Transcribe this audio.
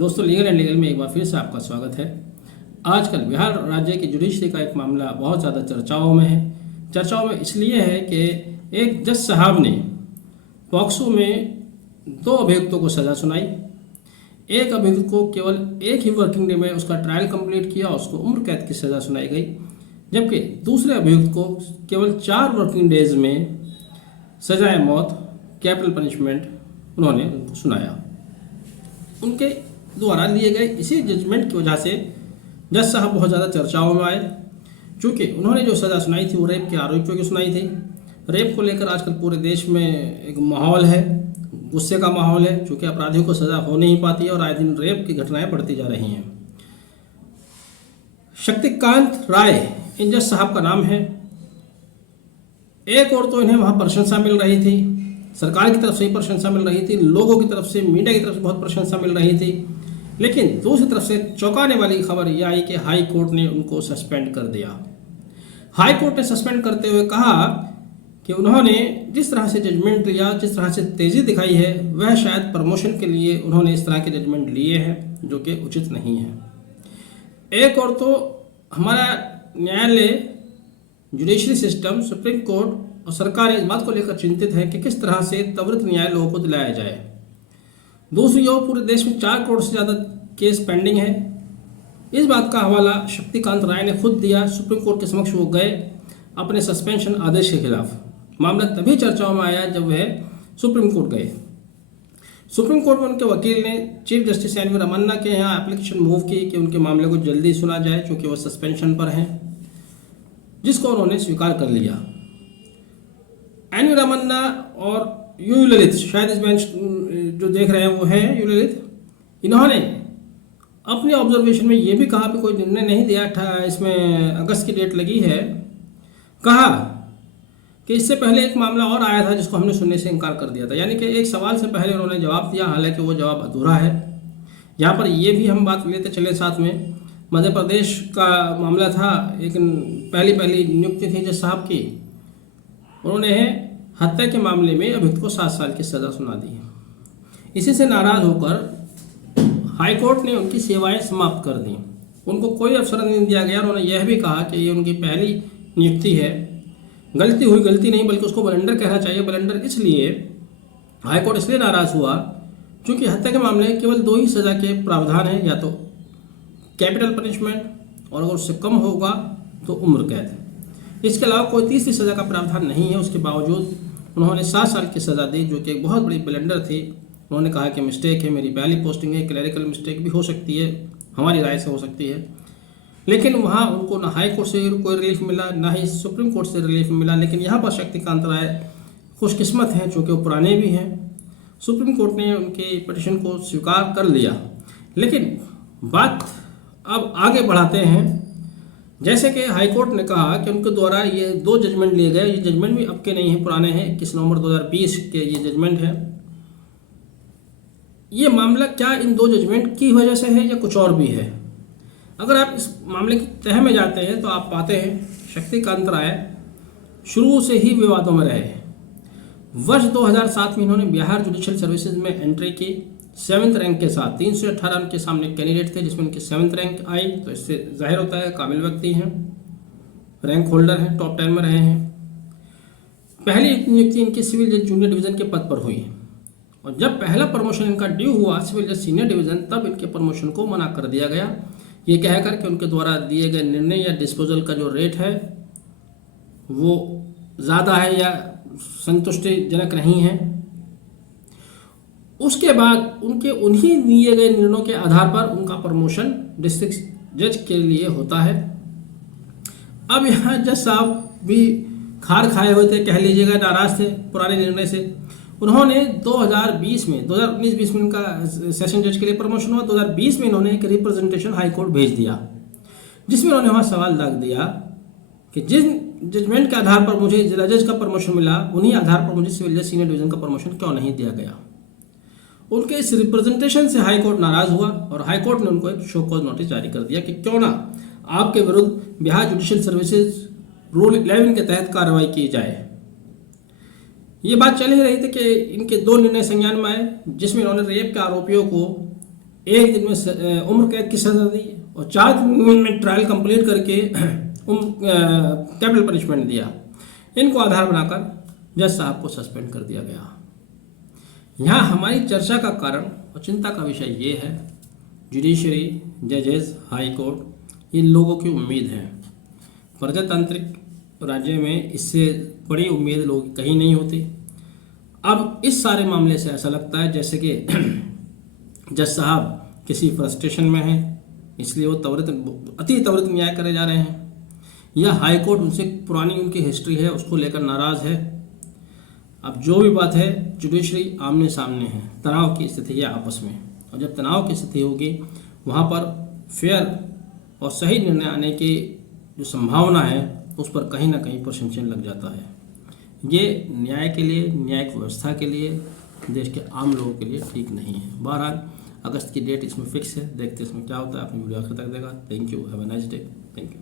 दोस्तों, legal and legal में एक बार फिर से आपका स्वागत है। आजकल बिहार राज्य की जुडिशरी का एक मामला बहुत ज़्यादा चर्चाओं में है। चर्चाओं में इसलिए है कि एक जज साहब ने पॉक्सो में 2 अभियुक्तों को सज़ा सुनाई। एक अभियुक्त को केवल एक ही वर्किंग डे में उसका ट्रायल कंप्लीट किया, उसको उम्र कैद की सज़ा सुनाई गई, जबकि दूसरे अभियुक्त को केवल 4 वर्किंग डेज में सजाए मौत, कैपिटल पनिशमेंट उन्होंने उनको सुनाया। उनके द्वारा लिए गए इसी जजमेंट की वजह से जज साहब बहुत ज़्यादा चर्चाओं में आए, क्योंकि उन्होंने जो सज़ा सुनाई थी वो रेप के आरोपियों की सुनाई थी। रेप को लेकर आजकल पूरे देश में एक माहौल है, गुस्से का माहौल है, क्योंकि अपराधियों को सज़ा हो नहीं पाती है और आए दिन रेप की घटनाएं बढ़ती जा रही हैं। शक्तिकांत राय इन जज साहब का नाम है। एक और तो इन्हें वहाँ प्रशंसा मिल रही थी, सरकार की तरफ से ही प्रशंसा मिल रही थी, लोगों की तरफ से, मीडिया की तरफ से बहुत प्रशंसा मिल रही थी, लेकिन दूसरी तरफ से चौंकाने वाली खबर यह आई कि हाई कोर्ट ने उनको सस्पेंड कर दिया। हाई कोर्ट ने सस्पेंड करते हुए कहा कि उन्होंने जिस तरह से जजमेंट लिया, जिस तरह से तेजी दिखाई है, वह शायद प्रमोशन के लिए उन्होंने इस तरह के जजमेंट लिए हैं, जो कि उचित नहीं है। एक और तो हमारा न्यायालय, जुडिशरी सिस्टम, सुप्रीम कोर्ट और सरकार इस बात को लेकर चिंतित है कि किस तरह से त्वरित न्याय लोगों को दिलाया जाए। दूसरी ओर पूरे देश में 4 करोड़ से ज़्यादा केस पेंडिंग है। इस बात का हवाला शक्तिकांत राय ने खुद दिया। सुप्रीम कोर्ट के समक्ष वो गए अपने सस्पेंशन आदेश के खिलाफ। मामला तभी चर्चाओं में आया जब वह सुप्रीम कोर्ट गए। सुप्रीम कोर्ट में उनके वकील ने chief justice N V Ramana के यहाँ एप्लीकेशन मूव की कि उनके मामले को जल्दी सुना जाए, क्योंकि वह सस्पेंशन पर हैं, जिसको उन्होंने स्वीकार कर लिया। एन वी रमन्ना और यू ललित, शायद इस बेंच जो देख रहे हैं वो हैं यू ललित, इन्होंने अपने ऑब्जर्वेशन में ये भी कहा कि कोई निर्णय नहीं दिया था, इसमें अगस्त की डेट लगी है। कहा कि इससे पहले एक मामला और आया था जिसको हमने सुनने से इनकार कर दिया था, यानी कि एक सवाल से पहले उन्होंने जवाब दिया, हालांकि वो जवाब अधूरा है। यहाँ पर ये भी हम बात लेते चले साथ में, मध्य प्रदेश का मामला था, एक पहली नियुक्ति थी जज साहब की, उन्होंने हत्या के मामले में अभियुक्त को 7 साल की सज़ा सुना दी। इसी से नाराज होकर हाई कोर्ट ने उनकी सेवाएं समाप्त कर दी, उनको कोई अवसर नहीं दिया गया। उन्होंने यह भी कहा कि ये उनकी पहली नियुक्ति है, गलती हुई, गलती नहीं बल्कि उसको ब्लंडर कहना चाहिए। ब्लंडर इसलिए हाई कोर्ट इसलिए नाराज हुआ क्योंकि हत्या के मामले में केवल 2 ही सज़ा के प्रावधान हैं, या तो कैपिटल पनिशमेंट और अगर उससे कम होगा तो उम्र कैद। इसके अलावा कोई तीसरी सज़ा का प्रावधान नहीं है। उसके बावजूद उन्होंने 7 साल की सज़ा दी, जो कि एक बहुत बड़ी ब्लंडर थी। उन्होंने कहा कि मिस्टेक है, मेरी पहली पोस्टिंग है, क्लरिकल मिस्टेक भी हो सकती है, हमारी राय से हो सकती है। लेकिन वहाँ उनको ना हाई कोर्ट से कोई रिलीफ मिला, ना ही सुप्रीम कोर्ट से रिलीफ मिला। लेकिन यहाँ पर शक्तिकांत राय खुशकिस्मत हैं, चूँकि वो पुराने भी हैं। सुप्रीम कोर्ट ने उनके पिटीशन को स्वीकार कर लिया। लेकिन बात अब आगे बढ़ाते हैं। जैसे कि हाई कोर्ट ने कहा कि उनके द्वारा ये 2 जजमेंट लिए गए, ये जजमेंट भी अब के नहीं हैं, पुराने हैं, 21 नवंबर 2020 के ये जजमेंट है। ये मामला क्या इन 2 जजमेंट की वजह से है या कुछ और भी है? अगर आप इस मामले की तह में जाते हैं तो आप पाते हैं शक्तिकांत राय शुरू से ही विवादों में रहे। वर्ष 2007 में इन्होंने बिहार जुडिशियल सर्विसेज में एंट्री की 7th रैंक के साथ। 318 उनके सामने कैंडिडेट थे, जिसमें उनकी 7th रैंक आई, तो इससे जाहिर होता है काबिल व्यक्ति हैं, रैंक होल्डर हैं, टॉप 10 में रहे हैं। पहली नियुक्ति इनकी सिविल जज जूनियर डिवीज़न के पद पर हुई, और जब पहला प्रमोशन इनका ड्यू हुआ सिविल जज सीनियर डिवीज़न, तब इनके प्रमोशन को मना कर दिया गया, ये कहकर कि उनके द्वारा दिए गए निर्णय या डिस्पोजल का जो रेट है वो ज़्यादा है या संतुष्टिजनक नहीं है। उसके बाद उनके उन्हीं दिए गए निर्णयों के आधार पर उनका प्रमोशन डिस्ट्रिक्ट जज के लिए होता है। अब यहाँ जज साहब भी खार खाए हुए थे, कह लीजिएगा, नाराज थे पुराने निर्णय से। उन्होंने 2020 में 2019-20 में उनका सेशन जज के लिए प्रमोशन हुआ। 2020 में इन्होंने एक रिप्रेजेंटेशन हाई कोर्ट भेज दिया, जिसमें उन्होंने वहाँ सवाल दाग दिया कि जिन जजमेंट के आधार पर मुझे जिला जज का प्रमोशन मिला, उन्हीं आधार पर मुझे सिविल जज सीनियर डिवीज़न का प्रमोशन क्यों नहीं दिया गया। उनके इस रिप्रेजेंटेशन से हाई कोर्ट नाराज हुआ और हाई कोर्ट ने उनको एक शो कॉज नोटिस जारी कर दिया कि क्यों ना आपके विरुद्ध बिहार जुडिशियल सर्विसेज रूल 11 के तहत कार्रवाई की जाए। ये बात चल ही रही थी कि इनके 2 निर्णय संज्ञान में आए, जिसमें इन्होंने रेप के आरोपियों को 1 दिन में उम्र कैद की सजा दी और 4 दिन में ट्रायल कंप्लीट करके कैपिटल पनिशमेंट दिया। इनको आधार बनाकर जज साहब को सस्पेंड कर दिया गया। यहाँ हमारी चर्चा का कारण और चिंता का विषय ये है, जुडिशरी, जजेस, हाई कोर्ट, ये लोगों की उम्मीद है। प्रजातांत्रिक राज्य में इससे बड़ी उम्मीद लोगों की कहीं नहीं होती। अब इस सारे मामले से ऐसा लगता है जैसे कि जज साहब किसी फ्रस्ट्रेशन में हैं, इसलिए वो अति त्वरित न्याय करे जा रहे हैं, या हाई कोर्ट उनसे पुरानी उनकी हिस्ट्री है उसको लेकर नाराज़ है। अब जो भी बात है, जुडिशरी आमने सामने है, तनाव की स्थिति है आपस में, और जब तनाव की स्थिति होगी वहाँ पर फेयर और सही निर्णय आने की जो संभावना है उस पर कहीं ना कहीं प्रश्न चिन्ह लग जाता है। ये न्याय के लिए, न्यायिक व्यवस्था के लिए, देश के आम लोगों के लिए ठीक नहीं है। बहरहाल अगस्त की डेट इसमें फिक्स है, देखते हैं इसमें क्या होता है। अपनी वीडियो आखिर तक देखा। Thank you, have a nice day. Thank you.